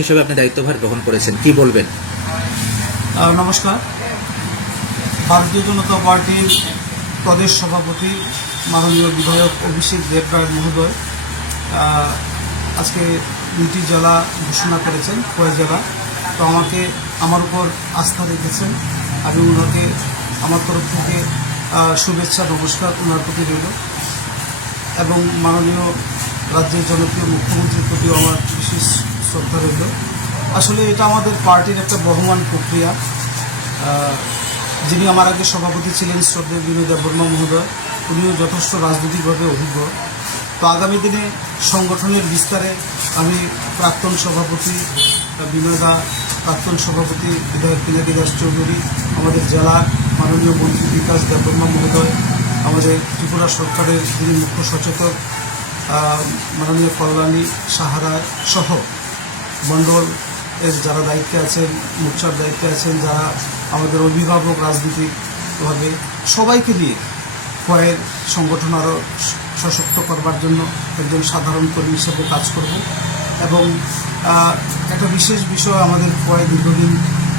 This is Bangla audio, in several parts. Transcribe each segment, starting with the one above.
হিসেবে আপনি দায়িত্বভার গ্রহণ করেছেন, কি বলবেন? নমস্কার। ভারতীয় জনতা পার্টির প্রদেশ সভাপতি মাননীয় বিধায়ক অভিষেক দেবরায় মহোদয় আজকে 2টি জেলা ঘোষণা করেছেন, খোয়াই জেলা। তো আমার উপর আস্থা রেখেছেন। আমি ওনাকে আমার তরফ থেকে শুভেচ্ছা নমস্কার ওনার প্রতি রইল, এবং মাননীয় রাজ্যের জনপ্রিয় মুখ্যমন্ত্রীর প্রতিও আমার বিশেষ শ্রদ্ধা রইল। আসলে এটা আমাদের পার্টির একটা বহমান প্রক্রিয়া। যিনি আমার আগে সভাপতি ছিলেন শ্রদ্ধেয় বিনোদ বর্মা মহোদয়, উনিও যথেষ্ট রাজনৈতিকভাবে অভিজ্ঞ। তো আগামী দিনে সংগঠনের বিস্তারে আমি প্রাক্তন সভাপতি বিনোদা, প্রাক্তন সভাপতি বিধায়ক পিনাকি দাস চৌধুরী, আমাদের জেলার মাননীয় মন্ত্রী বিকাশ দেববর্মা মহোদয়, আমাদের ত্রিপুরা সরকারের যিনি মুখ্য সচেতক মাননীয় কল্যাণী সাহারায় সহ মণ্ডল এর যারা দায়িত্বে আছেন, মোর্চার দায়িত্বে আছেন, যারা আমাদের অভিভাবক রাজনীতিকভাবে, সবাইকে নিয়ে খোয়াইয়ের সংগঠন আরও সশক্ত করবার জন্য একজন সাধারণ কর্মী হিসেবে কাজ করব। এবং একটা বিশেষ বিষয়, আমাদের খোয়াই দীর্ঘদিন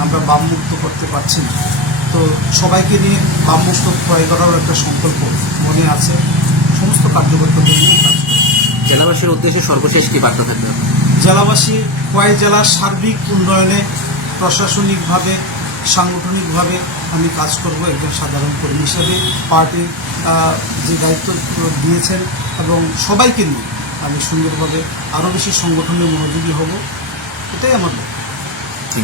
আমরা বামমুক্ত করতে পারছি না। তো সবাইকে নিয়ে বামমুক্ত খোয়াই করারও একটা সংকল্প মনে আছে। সমস্ত কার্যকর্তাদের নিয়ে কাজ করব। জেলাবাসীর উদ্দেশ্যে সর্বশেষ কি বার্তা থাকবে? জেলাবাসী খোয়াই জেলার সার্বিক উন্নয়নে প্রশাসনিকভাবে, সাংগঠনিকভাবে আমি কাজ করব একজন সাধারণ কর্মী হিসেবে। পার্টির যে দায়িত্ব দিয়েছেন এবং সবাইকে নিয়ে আমি সুন্দরভাবে আরও বেশি সংগঠনে মনোযোগী হব, এটাই আমার লক্ষ্য।